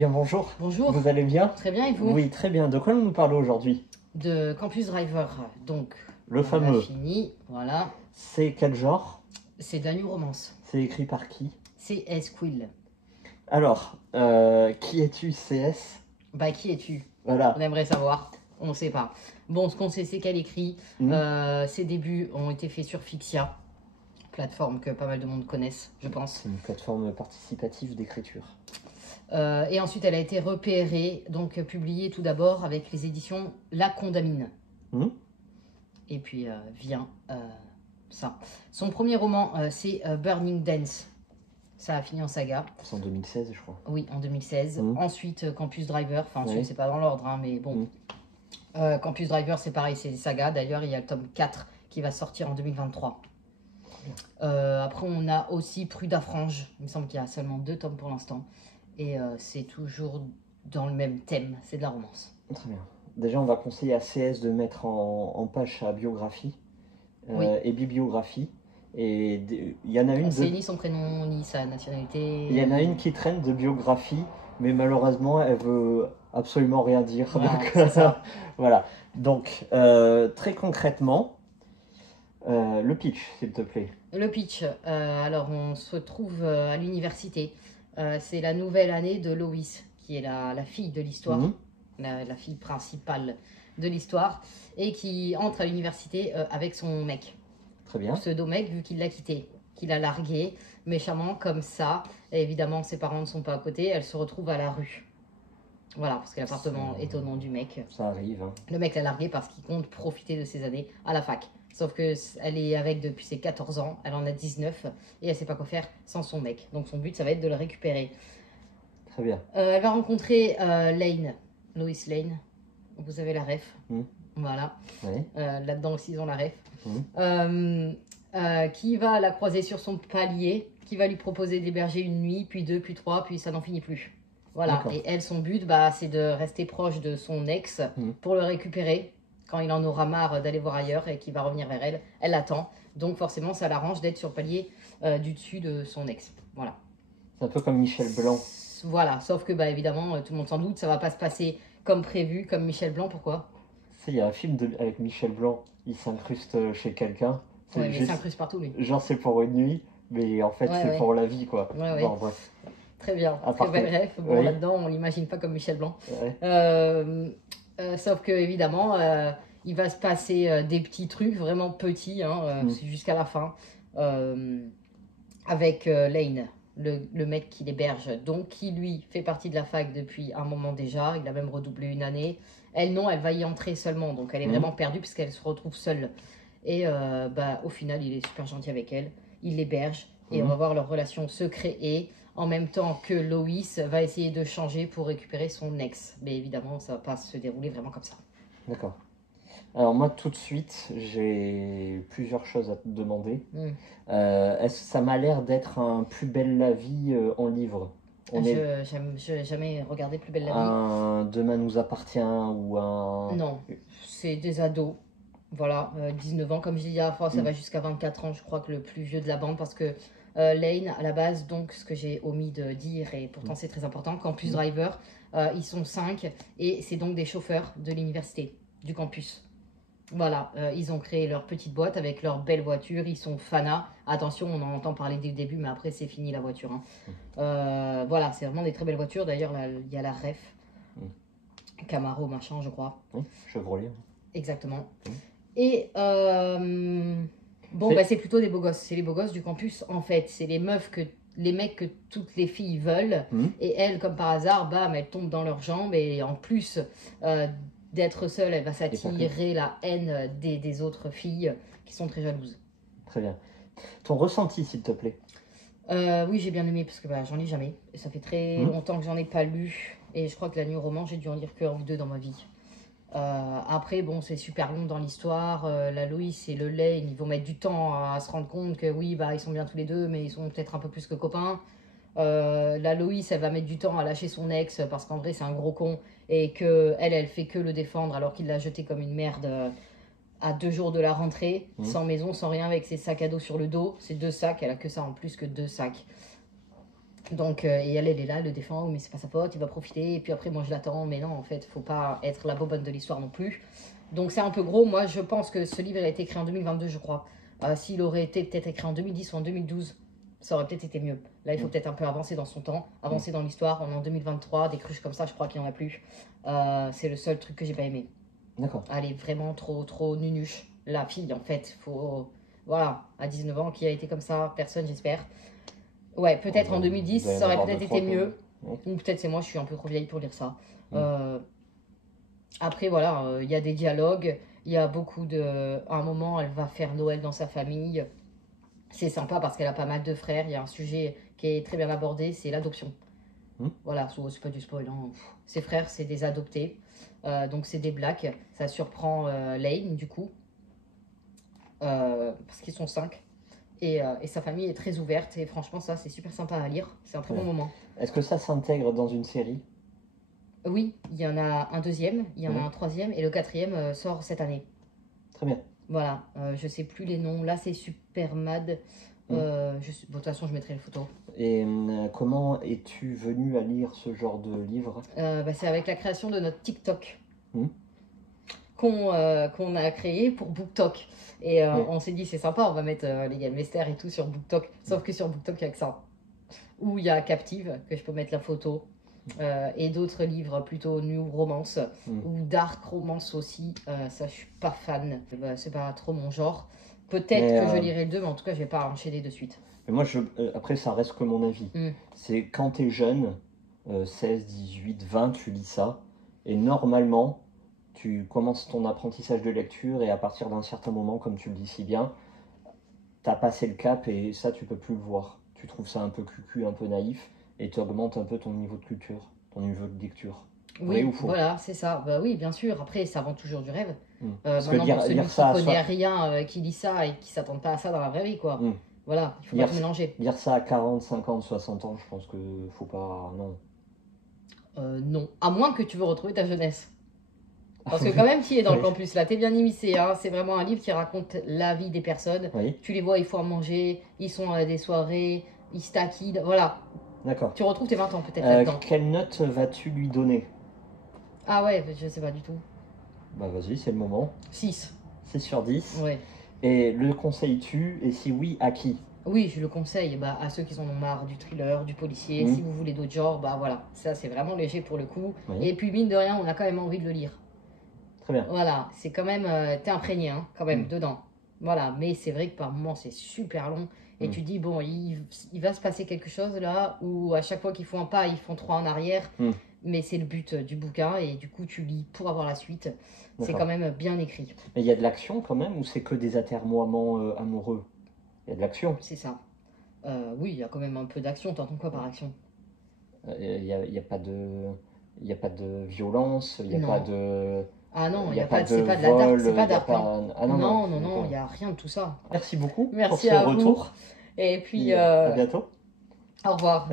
Bien, bonjour. Bonjour, Vous allez bien? très bien et vous? Oui, très bien. De quoi nous parlons aujourd'hui? De Campus Driver, donc Le on l'a fameux. fini, voilà. C'est quel genre? C'est de la New Romance, C'est écrit par qui? c'est Quill. Alors, qui es-tu, CS? Bah qui es-tu? On Voilà. aimerait savoir, on ne sait pas. Bon, ce qu'on sait c'est qu'elle écrit, Hmm. ses débuts ont été faits sur Fixia, plateforme que pas mal de monde connaissent, je pense. C'est une plateforme participative d'écriture. Et ensuite elle a été repérée, donc publiée tout d'abord avec les éditions La Condamine. Hmm. Et puis vient ça. Son premier roman c'est Burning Dance. Ça a fini en saga. C'est en 2016, je crois. Oui, en 2016. Mm. Campus Driver. Enfin, Oui. c'est pas dans l'ordre, hein, mais bon. Campus Driver, c'est pareil, c'est des sagas. D'ailleurs, il y a le tome 4 qui va sortir en 2023. Après, on a aussi Prudafrange. Il me semble qu'il y a seulement 2 tomes pour l'instant. Et c'est toujours dans le même thème. C'est de la romance. Très bien. Déjà, on va conseiller à CS de mettre en page sa biographie Oui. et bibliographie. Et il y en a une C'est de... ni son prénom, ni sa nationalité. Il y en a une Ni... qui traîne de biographie, mais malheureusement, elle veut absolument rien dire. Voilà, Donc, c'est ça. voilà. Donc, très concrètement, le pitch, s'il te plaît. Le pitch, alors on se trouve à l'université. C'est la nouvelle année de Lois, qui est la fille de l'histoire, Mhm. la fille principale de l'histoire, et qui entre à l'université avec son mec. Très bien. Pseudo-mec, vu qu'il l'a quitté, qu'il a largué méchamment comme ça. Et évidemment, ses parents ne sont pas à côté, elle se retrouve à la rue. Voilà, parce que l'appartement est au nom du mec. Ça arrive. Hein. Le mec l'a largué parce qu'il compte profiter de ses années à la fac. Sauf que elle est avec depuis ses 14 ans, elle en a 19 et elle sait pas quoi faire sans son mec. Donc son but, ça va être de le récupérer. Très bien. Elle va rencontrer Lane, Lois Lane. Vous avez la ref. Mm. Voilà. Oui. Là-dedans aussi, ils ont la ref. Mm. Qui va la croiser sur son palier, qui va lui proposer d'héberger une nuit, puis 2, puis 3, puis ça n'en finit plus. Voilà. Et elle, son but, c'est de rester proche de son ex pour le récupérer quand il en aura marre d'aller voir ailleurs et qu'il va revenir vers elle. Elle l'attend. Donc forcément, ça l'arrange d'être sur le palier du dessus de son ex. Voilà. C'est un peu comme Michel Blanc. Voilà. Sauf que, évidemment, tout le monde s'en doute, ça va pas se passer comme prévu, comme Michel Blanc. Pourquoi? Tu sais, il y a un film avec Michel Blanc. Il s'incruste chez quelqu'un. Ouais, C'est mais il juste... s'incruste partout, lui. Genre, c'est pour une nuit, mais en fait, c'est pour la vie, quoi. Ouais, ouais. Bon, bref. Très bien, À très part belle que... ref. Bon, Oui. là-dedans, on l'imagine pas comme Michel Blanc. Ouais. Sauf que, évidemment, il va se passer des petits trucs vraiment petits, hein, jusqu'à la fin, avec Lane, le mec qui l'héberge, donc qui lui fait partie de la fac depuis un moment déjà. Il a même redoublé une année. Elle, non, elle va y entrer seulement, donc elle est vraiment perdue puisqu'elle se retrouve seule. Et au final, il est super gentil avec elle. Il l'héberge et on va voir leur relation se créer en même temps que Loïs va essayer de changer pour récupérer son ex. Mais évidemment, ça va pas se dérouler vraiment comme ça. D'accord. Alors moi, tout de suite, j'ai plusieurs choses à te demander. Est-ce que ça m'a l'air d'être un Plus belle la vie en livre? J'ai jamais regardé Plus belle la vie. Un Demain nous appartient ou un... Non, c'est des ados. Voilà, 19 ans, comme je disais, ça va jusqu'à 24 ans, je crois que le plus vieux de la bande, parce que Lane, à la base, donc ce que j'ai omis de dire, et pourtant c'est très important, Campus Driver, ils sont 5, et c'est donc des chauffeurs de l'université, du campus. Voilà, ils ont créé leur petite boîte avec leur belle voiture, ils sont fanas. Attention, on en entend parler dès le début, mais après c'est fini la voiture. Hein. Voilà, c'est vraiment des très belles voitures, d'ailleurs il y a la ref, Camaro machin, je crois. Chevrolet. Exactement. Et c'est plutôt des beaux gosses. C'est les beaux gosses du campus, en fait. C'est les meufs les mecs que toutes les filles veulent. Et elle, comme par hasard, elle tombe dans leurs jambes. Et en plus d'être seule, elle va s'attirer la haine des autres filles qui sont très jalouses. Très bien. Ton ressenti, s'il te plaît. Oui, j'ai bien aimé parce que j'en lis jamais. Et ça fait très longtemps que j'en ai pas lu. Et je crois que la nuit au roman, j'ai dû en lire qu'un ou deux dans ma vie. Après, bon, c'est super long dans l'histoire. La Loïs et le Lane, ils vont mettre du temps à se rendre compte que oui, ils sont bien tous les deux, mais ils sont peut-être un peu plus que copains. La Loïs, elle va mettre du temps à lâcher son ex parce qu'en vrai, c'est un gros con et que elle fait que le défendre alors qu'il l'a jeté comme une merde à 2 jours de la rentrée, sans maison, sans rien, avec ses sacs à dos sur le dos. Ses 2 sacs, elle a que ça en plus que 2 sacs. Donc, et elle est là, elle le défend, mais c'est pas sa faute, il va profiter, et puis après, moi je l'attends, mais non, en fait, faut pas être la bobonne de l'histoire non plus. Donc, c'est un peu gros. Moi, je pense que ce livre a été écrit en 2022, je crois. S'il aurait été peut-être écrit en 2010 ou en 2012, ça aurait peut-être été mieux. Là, il faut peut-être un peu avancer dans son temps, avancer dans l'histoire. On est en 2023, des cruches comme ça, je crois qu'il n'y en a plus. C'est le seul truc que j'ai pas aimé. D'accord. Elle est vraiment trop nunuche. La fille, en fait, faut. Voilà, à 19 ans, qui a été comme ça, personne, j'espère. Ouais, peut-être en 2010, ça aurait peut-être été mieux. Ou peut-être c'est moi, je suis un peu trop vieille pour lire ça. Après, voilà, il y a des dialogues. Il y a beaucoup de... À un moment, elle va faire Noël dans sa famille. C'est sympa parce qu'elle a pas mal de frères. Il y a un sujet qui est très bien abordé, c'est l'adoption. Voilà, c'est pas du spoil. Hein. Ses frères, c'est des adoptés. Donc c'est des blacks. Ça surprend Lane, du coup. Parce qu'ils sont 5. Et sa famille est très ouverte. Et franchement, ça, c'est super sympa à lire. C'est un très bon moment. Est-ce que ça s'intègre dans une série? Oui, il y en a un deuxième, il y en a un troisième. Et le quatrième sort cette année. Très bien. Voilà, je sais plus les noms. Là, c'est Supermad. Bon, de toute façon, je mettrai les photos. Et comment es-tu venu à lire ce genre de livre? C'est avec la création de notre TikTok qu'on a créé pour BookTok. Et on s'est dit, c'est sympa, on va mettre les Galmester et tout sur BookTok. Sauf que sur BookTok, il n'y a que ça. Où il y a Captive, que je peux mettre la photo. Et d'autres livres plutôt new romance ou dark romance aussi. Ça, je suis pas fan. C'est pas trop mon genre. Peut-être que je lirai le 2, mais en tout cas, je vais pas enchaîner de suite. Mais moi, après, ça reste que mon avis. C'est quand tu es jeune, 16, 18, 20, tu lis ça. Et normalement, tu commences ton apprentissage de lecture et à partir d'un certain moment, comme tu le dis si bien, tu as passé le cap et ça, tu peux plus le voir. Tu trouves ça un peu cucu, un peu naïf et tu augmentes un peu ton niveau de culture, ton niveau de lecture. Oui, voilà, c'est ça. Bah oui, bien sûr. Après, ça vend toujours du rêve. Parce Maintenant, que pour celui qui connaît rien, qui lit ça et qui s'attend pas à ça dans la vraie vie, quoi. Voilà, il faut pas tout mélanger. Lire ça à 40, 50, 60 ans, je pense que faut pas... Non. Non. À moins que tu veux retrouver ta jeunesse. Parce que quand même, tu es dans le campus là, t'es bien immiscé. Hein. C'est vraiment un livre qui raconte la vie des personnes. Tu les vois, ils font à manger, ils sont à des soirées, ils se taquinent, voilà. D'accord. Tu retrouves tes 20 ans peut-être là-dedans. Quelle note vas-tu lui donner? Ah ouais, je sais pas du tout. Bah vas-y, c'est le moment. 6. 6 sur 10. Ouais. Et le conseilles-tu? Et si oui, à qui? Oui, je le conseille à ceux qui en ont marre du thriller, du policier. Si vous voulez d'autres genres, bah voilà. Ça, c'est vraiment léger pour le coup. Et puis, mine de rien, on a quand même envie de le lire. Très bien. Voilà, c'est quand même... t'es imprégné, hein, quand même, dedans. Voilà, mais c'est vrai que par moments, c'est super long. Et tu dis, bon, il va se passer quelque chose là, où à chaque fois qu'ils font un pas, ils font 3 en arrière. Mais c'est le but du bouquin, et du coup, tu lis pour avoir la suite. C'est quand même bien écrit. Mais il y a de l'action quand même, ou c'est que des atermoiements amoureux? Il y a de l'action. C'est ça. Oui, il y a quand même un peu d'action. T'entends quoi par action? Il n'y a pas de... Il n'y a pas de violence, il n'y a pas de... Ah non, il y a pas de c'est pas de la dark, c'est pas dark. Ah non, il n'y a rien de tout ça. Merci beaucoup pour ce retour. Et puis... à bientôt. Au revoir.